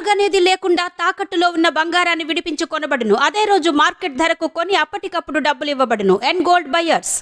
అడుగనేది లేకుండా తాకట్టులో ఉన్న బంగారాన్ని విడిపించి కొనబడును అదే రోజు మార్కెట్ ధరకు కొని అప్పటికప్పుడు డబ్బులు ఇవ్వబడును. అండ్ గోల్డ్ బయర్స్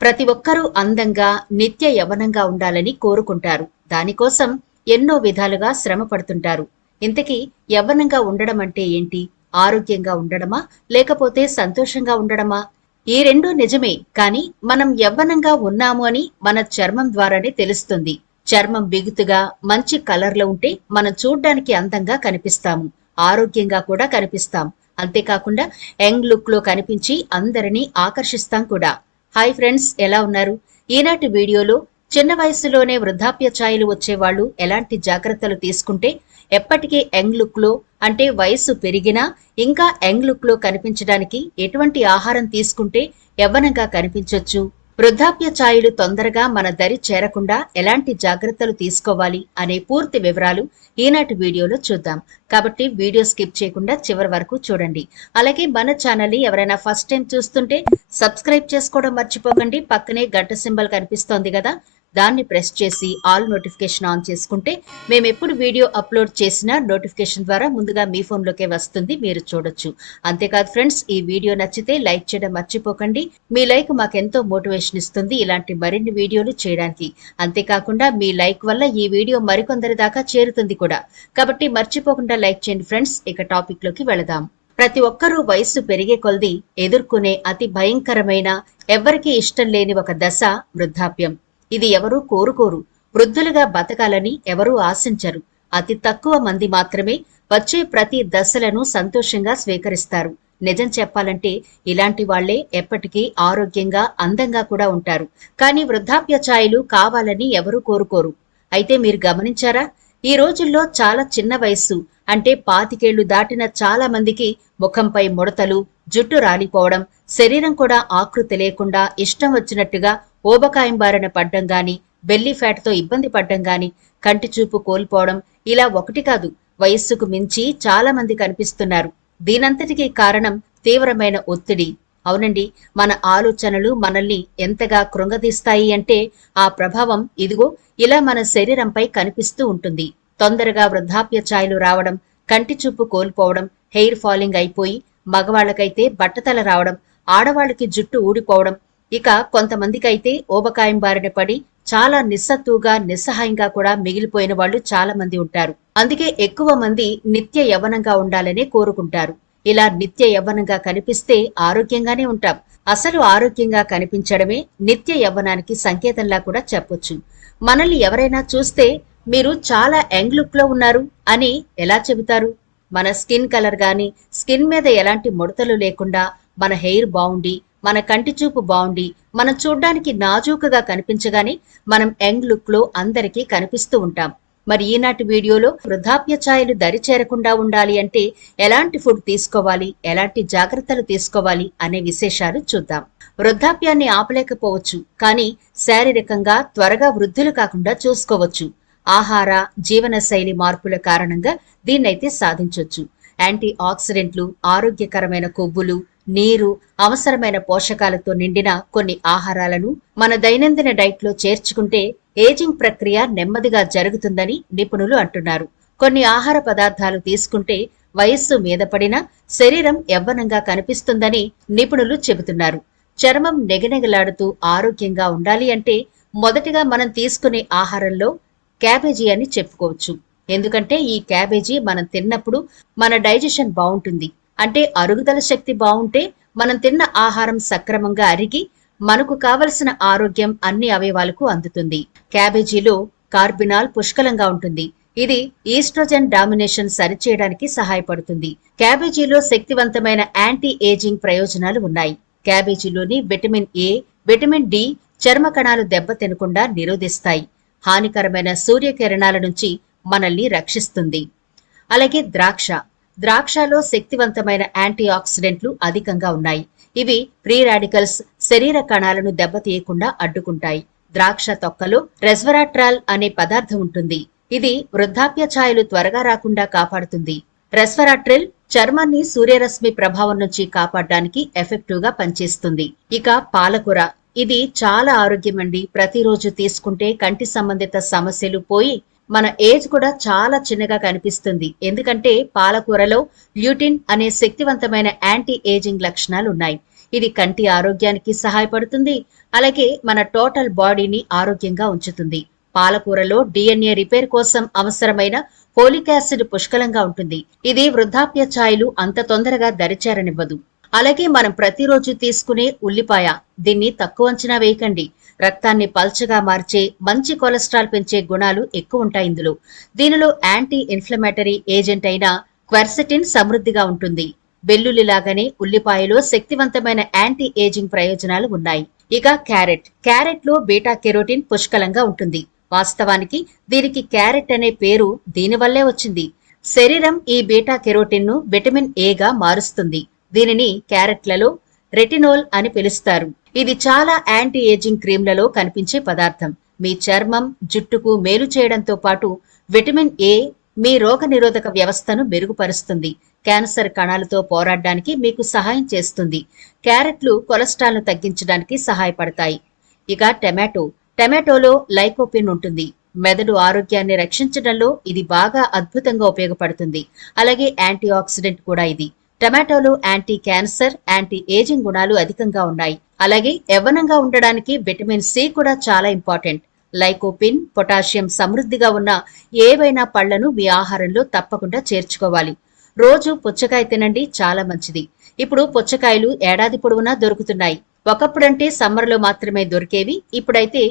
ప్రతి ఒక్కరూ అందంగా నిత్య యవనంగా ఉండాలని కోరుకుంటారు. దానికోసం ఎన్నో విధాలుగా శ్రమ పడుతుంటారు. ఇంతకీ యవ్వనంగా ఉండడం అంటే ఏంటి? ఆరోగ్యంగా ఉండడమా? లేకపోతే సంతోషంగా ఉండడమా? ఈ రెండూ నిజమే కానీ మనం యవ్వనంగా ఉన్నాము అని మన చర్మం ద్వారానే తెలుస్తుంది. చర్మం బిగుతుగా మంచి కలర్లో ఉంటే మనం చూడ్డానికి అందంగా కనిపిస్తాము. ఆరోగ్యంగా కూడా కనిపిస్తాం. అంతేకాకుండా యంగ్ లుక్లో కనిపించి అందరినీ ఆకర్షిస్తాం కూడా. హాయ్ ఫ్రెండ్స్ ఎలా ఉన్నారు? ఈనాటి వీడియోలో చిన్న వయసులోనే వృద్ధాప్య ఛాయలు వచ్చేవాళ్ళు ఎలాంటి జాగ్రత్తలు తీసుకుంటే ఎప్పటికీ యంగ్ లుక్లో అంటే వయసు పెరిగినా ఇంకా యంగ్ లుక్లో కనిపించడానికి ఎటువంటి ఆహారం తీసుకుంటే యవ్వనంగా కనిపించొచ్చు? వృద్ధాప్య ఛాయలు తొందరగా మన దరి చేరకుండా ఎలాంటి జాగ్రత్తలు తీసుకోవాలి అనే పూర్తి వివరాలు ఈనాటి వీడియోలో చూద్దాం. కాబట్టి వీడియో స్కిప్ చేయకుండా చివరి వరకు చూడండి. అలాగే మన ఛానల్ని ఎవరైనా ఫస్ట్ టైం చూస్తుంటే సబ్స్క్రైబ్ చేసుకోవడం మర్చిపోకండి. పక్కనే గంట సింబల్ కనిపిస్తోంది కదా దాన్ని ప్రెస్ చేసి ఆల్ నోటిఫికేషన్ ఆన్ చేసుకుంటే మేము ఎప్పుడు వీడియో అప్లోడ్ చేసినా నోటిఫికేషన్ ద్వారా ముందుగా మీ ఫోన్లోకే వస్తుంది మీరు చూడొచ్చు. అంతేకాదు ఫ్రెండ్స్ ఈ వీడియో నచ్చితే లైక్ చేయడం మర్చిపోకండి. మీ లైక్ మాకెంతో మోటివేషన్ ఇస్తుంది ఇలాంటి మరిన్ని వీడియోలు చేయడానికి. అంతేకాకుండా మీ లైక్ వల్ల ఈ వీడియో మరికొందరి దాకా చేరుతుంది కూడా. కాబట్టి మర్చిపోకుండా లైక్ చేయండి ఫ్రెండ్స్. ఇక టాపిక్లోకి వెళదాం. ప్రతి ఒక్కరూ వయస్సు పెరిగే కొలది ఎదుర్కొనే అతి భయంకరమైన ఎవ్వరికీ ఇష్టం లేని ఒక దశ వృద్ధాప్యం. ఇది ఎవరూ కోరుకోరు. వృద్ధులుగా బతకాలని ఎవరూ ఆశించరు. అతి తక్కువ మంది మాత్రమే వచ్చే ప్రతి దశలను సంతోషంగా స్వీకరిస్తారు. నిజం చెప్పాలంటే ఇలాంటి వాళ్ళే ఎప్పటికీ ఆరోగ్యంగా అందంగా కూడా ఉంటారు. కానీ వృద్ధాప్య ఛాయలు కావాలని ఎవరూ కోరుకోరు. అయితే మీరు గమనించారా? ఈ రోజుల్లో చాలా చిన్న వయస్సు అంటే పాతికేళ్ళు దాటిన చాలా మందికి ముఖంపై ముడతలు జుట్టు రాలిపోవడం శరీరం కూడా ఆకృతి లేకుండా ఇష్టం వచ్చినట్టుగా ఓబకాయం బారిన పడ్డం గాని బెల్లీ ఫ్యాట్తో ఇబ్బంది పడ్డం గాని కంటి చూపు కోల్పోవడం ఇలా ఒకటి కాదు. వయస్సుకు మించి చాలా మంది కనిపిస్తున్నారు. దీనంతటికీ కారణం తీవ్రమైన ఒత్తిడి. అవునండి మన ఆలోచనలు మనల్ని ఎంతగా కృంగదీస్తాయి అంటే ఆ ప్రభావం ఇదిగో ఇలా మన శరీరంపై కనిపిస్తూ ఉంటుంది. తొందరగా వృద్ధాప్య ఛాయలు రావడం కంటి చూపు కోల్పోవడం హెయిర్ ఫాలింగ్ అయిపోయి మగవాళ్ళకైతే బట్టతల రావడం ఆడవాళ్ళకి జుట్టు ఊడిపోవడం ఇక కొంతమందికైతే ఓబకాయం బారిన పడి చాలా నిస్సత్తుగా నిస్సహాయంగా కూడా మిగిలిపోయిన వాళ్ళు చాలా మంది ఉంటారు. అందుకే ఎక్కువ మంది నిత్య యవ్వనంగా ఉండాలనే కోరుకుంటారు. ఇలా నిత్య యవ్వనంగా కనిపిస్తే ఆరోగ్యంగానే ఉంటాం. అసలు ఆరోగ్యంగా కనిపించడమే నిత్య యవ్వనానికి సంకేతంలా కూడా చెప్పొచ్చు. మనల్ని ఎవరైనా చూస్తే మీరు చాలా యంగ్ లుక్లో ఉన్నారు అని ఎలా చెబుతారు? మన స్కిన్ కలర్ గాని స్కిన్ మీద ఎలాంటి ముడతలు లేకుండా మన హెయిర్ బాగుండి మన కంటి చూపు బాగుండి మనం చూడ్డానికి నాజూకుగా కనిపించగానే మనం యంగ్ లుక్లో అందరికీ కనిపిస్తూ ఉంటాం. మరి ఈనాటి వీడియోలో వృద్ధాప్య ఛాయలు దరి చేరకుండా ఉండాలి అంటే ఎలాంటి ఫుడ్ తీసుకోవాలి ఎలాంటి జాగ్రత్తలు తీసుకోవాలి అనే విశేషాలు చూద్దాం. వృద్ధాప్యాన్ని ఆపలేకపోవచ్చు కానీ శారీరకంగా త్వరగా వృద్ధులు కాకుండా చూసుకోవచ్చు. ఆహార జీవనశైలి మార్పుల కారణంగా దీన్నైతే సాధించవచ్చు యాంటీ ఆక్సిడెంట్లు ఆరోగ్యకరమైన కొవ్వులు నీరు అవసరమైన పోషకాలతో నిండిన కొన్ని ఆహారాలను మన దైనందిన డైట్లో చేర్చుకుంటే ఏజింగ్ ప్రక్రియ నెమ్మదిగా జరుగుతుందని నిపుణులు అంటున్నారు. కొన్ని ఆహార పదార్థాలు తీసుకుంటే వయస్సు మీద పడినా శరీరం యవ్వనంగా కనిపిస్తుందని నిపుణులు చెబుతున్నారు. చర్మం నెగనెగలాడుతూ ఆరోగ్యంగా ఉండాలి అంటే మొదటిగా మనం తీసుకునే ఆహారంలో క్యాబేజీ అని చెప్పుకోవచ్చు. ఎందుకంటే ఈ క్యాబేజీ మనం తిన్నప్పుడు మన డైజెషన్ బాగుంటుంది. అంటే అరుగుదల శక్తి బాగుంటే మనం తిన్న ఆహారం సక్రమంగా అరిగి మనకు కావలసిన ఆరోగ్యం అన్ని అవయవాలకు అందుతుంది. క్యాబేజీలో కార్బినాల్ పుష్కలంగా ఉంటుంది. ఇది ఈస్ట్రోజన్ డామినేషన్ సరిచేయడానికి సహాయపడుతుంది. క్యాబేజీలో శక్తివంతమైన యాంటీ ఏజింగ్ ప్రయోజనాలు ఉన్నాయి. క్యాబేజీలోని విటమిన్ ఏ విటమిన్ డి చర్మ కణాలు దెబ్బతినకుండా నిరోధిస్తాయి. హానికరమైన సూర్యకిరణాల నుంచి మనల్ని రక్షిస్తుంది. అలాగే ద్రాక్ష. ద్రాక్షలో శక్తివంతమైన యాంటీ ఆక్సిడెంట్లు అధికంగా ఉన్నాయి. ఇవి ప్రీ రాడికల్స్ శరీర కణాలను దెబ్బతీయకుండా అడ్డుకుంటాయి. ద్రాక్ష తొక్కలో రెస్వరాట్రాల్ అనే పదార్థం ఉంటుంది. ఇది వృద్ధాప్య ఛాయలు త్వరగా రాకుండా కాపాడుతుంది. రెస్వరాట్రిల్ చర్మాన్ని సూర్యరశ్మి ప్రభావం నుంచి కాపాడడానికి ఎఫెక్టివ్గా పనిచేస్తుంది. ఇక పాలకూర. ఇది చాలా ఆరోగ్యమండి. ప్రతిరోజు తీసుకుంటే కంటి సంబంధిత సమస్యలు పోయి మన ఏజ్ కూడా చాలా చిన్నగా కనిపిస్తుంది. ఎందుకంటే పాలకూరలో ల్యూటిన్ అనే శక్తివంతమైన యాంటీ ఏజింగ్ లక్షణాలు ఉన్నాయి. ఇది కంటి ఆరోగ్యానికి సహాయపడుతుంది. అలాగే మన టోటల్ బాడీని ఆరోగ్యంగా ఉంచుతుంది. పాలకూరలో డిఎన్ఏ రిపేర్ కోసం అవసరమైన ఫోలిక్ యాసిడ్ పుష్కలంగా ఉంటుంది. ఇది వృద్ధాప్య ఛాయలు అంత తొందరగా దరిచేరనివ్వదు. అలాగే మనం ప్రతిరోజు తీసుకునే ఉల్లిపాయ దీన్ని తక్కువ అంచనా వేయకండి. రక్తాన్ని పల్చగా మార్చే మంచి కొలెస్ట్రాల్ పెంచే గుణాలు ఎక్కువ ఉంటాయి ఇందులో. దీనిలో యాంటీ ఇన్ఫ్లమేటరీ ఏజెంట్ అయిన క్వర్సెటిన్ సమృద్ధిగా ఉంటుంది. వెల్లుల్లి లాగానే ఉల్లిపాయలో శక్తివంతమైన యాంటీ ఏజింగ్ ప్రయోజనాలు ఉన్నాయి. ఇక క్యారెట్. క్యారెట్లో బీటా కెరోటిన్ పుష్కలంగా ఉంటుంది. వాస్తవానికి దీనికి క్యారెట్ అనే పేరు దీనివల్లే వచ్చింది. శరీరం ఈ బీటా కెరోటిన్ను విటమిన్ ఏగా మారుస్తుంది. దీనిని క్యారెట్లలో రెటినోల్ అని పిలుస్తారు. ఇది చాలా యాంటీ ఏజింగ్ క్రీమ్లలో కనిపించే పదార్థం. మీ చర్మం జుట్టుకు మేలు చేయడంతో పాటు విటమిన్ ఏ మీ రోగనిరోధక వ్యవస్థను మెరుగుపరుస్తుంది. క్యాన్సర్ కణాలతో పోరాడడానికి మీకు సహాయం చేస్తుంది. క్యారెట్లు కొలెస్ట్రాల్ను తగ్గించడానికి సహాయపడతాయి. ఇక టమాటో. టమాటోలో లైకోపిన్ ఉంటుంది. మెదడు ఆరోగ్యాన్ని రక్షించడంలో ఇది బాగా అద్భుతంగా ఉపయోగపడుతుంది. అలాగే యాంటీ ఆక్సిడెంట్ కూడా ఇది. టమాటోలో యాంటీ క్యాన్సర్ యాంటీ ఏజింగ్ గుణాలు అధికంగా ఉన్నాయి. అలాగే యవ్వనంగా ఉండడానికి విటమిన్ సి కూడా చాలా ఇంపార్టెంట్. లైకోపిన్ పొటాషియం సమృద్ధిగా ఉన్న ఏవైనా పళ్ళను మీ ఆహారంలో తప్పకుండా చేర్చుకోవాలి. రోజు పుచ్చకాయ తినండి చాలా మంచిది. ఇప్పుడు పుచ్చకాయలు ఏడాది పొడవునా దొరుకుతున్నాయి. ఒకప్పుడంటే సమ్మర్లో మాత్రమే దొరికేవి ఇప్పుడైతే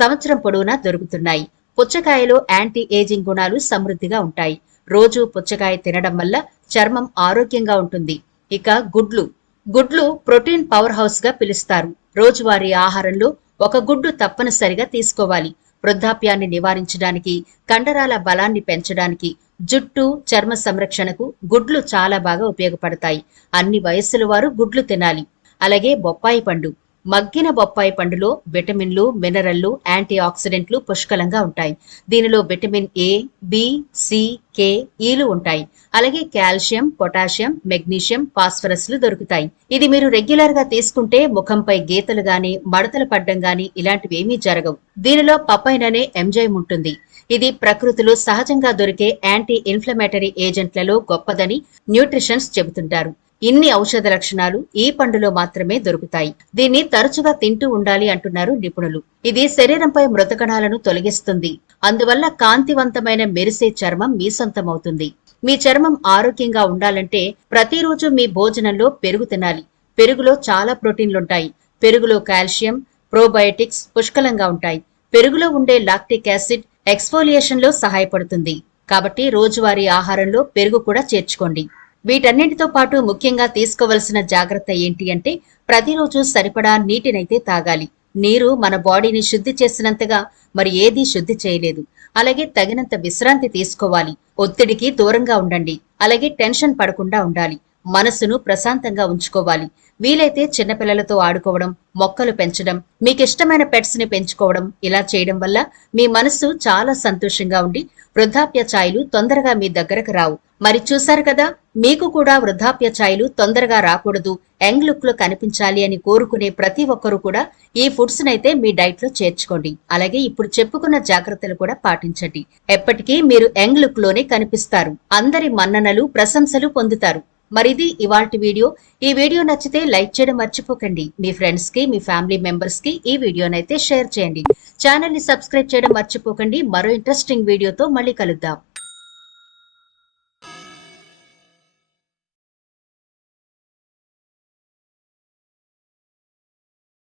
సంవత్సరం పొడవునా దొరుకుతున్నాయి. పుచ్చకాయలో యాంటీ ఏజింగ్ గుణాలు సమృద్ధిగా ఉంటాయి. రోజు పుచ్చకాయ తినడం వల్ల చర్మం ఆరోగ్యంగా ఉంటుంది. ఇక గుడ్లు. గుడ్లు ప్రోటీన్ పవర్ హౌస్గా పిలుస్తారు. రోజువారీ ఆహారంలో ఒక గుడ్డు తప్పనిసరిగా తీసుకోవాలి. వృద్ధాప్యాన్ని నివారించడానికి కండరాల బలాన్ని పెంచడానికి జుట్టు చర్మ సంరక్షణకు గుడ్లు చాలా బాగా ఉపయోగపడతాయి. అన్ని వయస్సుల వారు గుడ్లు తినాలి. అలాగే బొప్పాయి పండు. మగ్గిన బొప్పాయి పండులో విటమిన్లు మినరల్లు యాంటీ ఆక్సిడెంట్లు పుష్కలంగా ఉంటాయి. దీనిలో vitamin A B C K ఈలు ఉంటాయి. అలాగే కాల్షియం పొటాషియం మెగ్నీషియం ఫాస్ఫరస్లు దొరుకుతాయి. ఇది మీరు రెగ్యులర్గా తీసుకుంటే ముఖంపై గీతలు గాని మడతలు పడ్డం గాని ఇలాంటివి ఏమీ జరగవు. దీనిలో పపైన్ అనే ఎంజైమ్ ఉంటుంది. ఇది ప్రకృతిలో సహజంగా దొరికే యాంటీ ఇన్ఫ్లమేటరీ ఏజెంట్లలో గొప్పదని న్యూట్రిషన్స్ చెబుతుంటారు. ఇన్ని ఔషధ లక్షణాలు ఈ పండులో మాత్రమే దొరుకుతాయి. దీన్ని తరచుగా తింటూ ఉండాలి అంటున్నారు నిపుణులు. ఇది శరీరంపై మృతకణాలను తొలగిస్తుంది. అందువల్ల కాంతివంతమైన మెరిసే చర్మం మీ సొంతమవుతుంది. మీ చర్మం ఆరోగ్యంగా ఉండాలంటే ప్రతిరోజు మీ భోజనంలో పెరుగు తినాలి. పెరుగులో చాలా ప్రోటీన్లుంటాయి. పెరుగులో కాల్షియం ప్రోబయోటిక్స్ పుష్కలంగా ఉంటాయి. పెరుగులో ఉండే లాక్టిక్ యాసిడ్ ఎక్స్ఫోలియేషన్లో సహాయపడుతుంది. కాబట్టి రోజువారీ ఆహారంలో పెరుగు కూడా చేర్చుకోండి. వీటన్నిటితో పాటు ముఖ్యంగా తీసుకోవలసిన జాగ్రత్త ఏంటి అంటే ప్రతిరోజు సరిపడా నీటినైతే తాగాలి. నీరు మన బాడీని శుద్ధి చేసినంతగా మరి ఏదీ శుద్ధి చేయలేదు. అలాగే తగినంత విశ్రాంతి తీసుకోవాలి. ఒత్తిడికి దూరంగా ఉండండి. అలాగే టెన్షన్ పడకుండా ఉండాలి. మనసును ప్రశాంతంగా ఉంచుకోవాలి. వీలైతే చిన్నపిల్లలతో ఆడుకోవడం మొక్కలు పెంచడం మీకు ఇష్టమైన పెట్స్ని పెంచుకోవడం ఇలా చేయడం వల్ల మీ మనస్సు చాలా సంతోషంగా ఉండి వృద్ధాప్య ఛాయలు తొందరగా మీ దగ్గరకు రావు. మరి చూశారు కదా మీకు కూడా వృద్ధాప్య ఛాయలు తొందరగా రాకూడదు యంగ్ లుక్లో కనిపించాలి అని కోరుకునే ప్రతి ఒక్కరూ కూడా ఈ ఫుడ్స్ నైతే మీ డైట్లో చేర్చుకోండి. అలాగే ఇప్పుడు చెప్పుకున్న జాగ్రత్తలు కూడా పాటించండి. ఎప్పటికీ మీరు యంగ్ లుక్లోనే కనిపిస్తారు. అందరి మన్ననలు ప్రశంసలు పొందుతారు. మరిది ఇవాల్టి వీడియో. ఈ వీడియో నచ్చితే లైక్ చేయడం మర్చిపోకండి. మీ ఫ్రెండ్స్కి మీ ఫ్యామిలీ మెంబర్స్కి ఈ వీడియోనైతే షేర్ చేయండి. ఛానల్ని సబ్స్క్రైబ్ చేయడం మర్చిపోకండి. మరో ఇంట్రెస్టింగ్ వీడియోతో మళ్ళీ కలుద్దాం.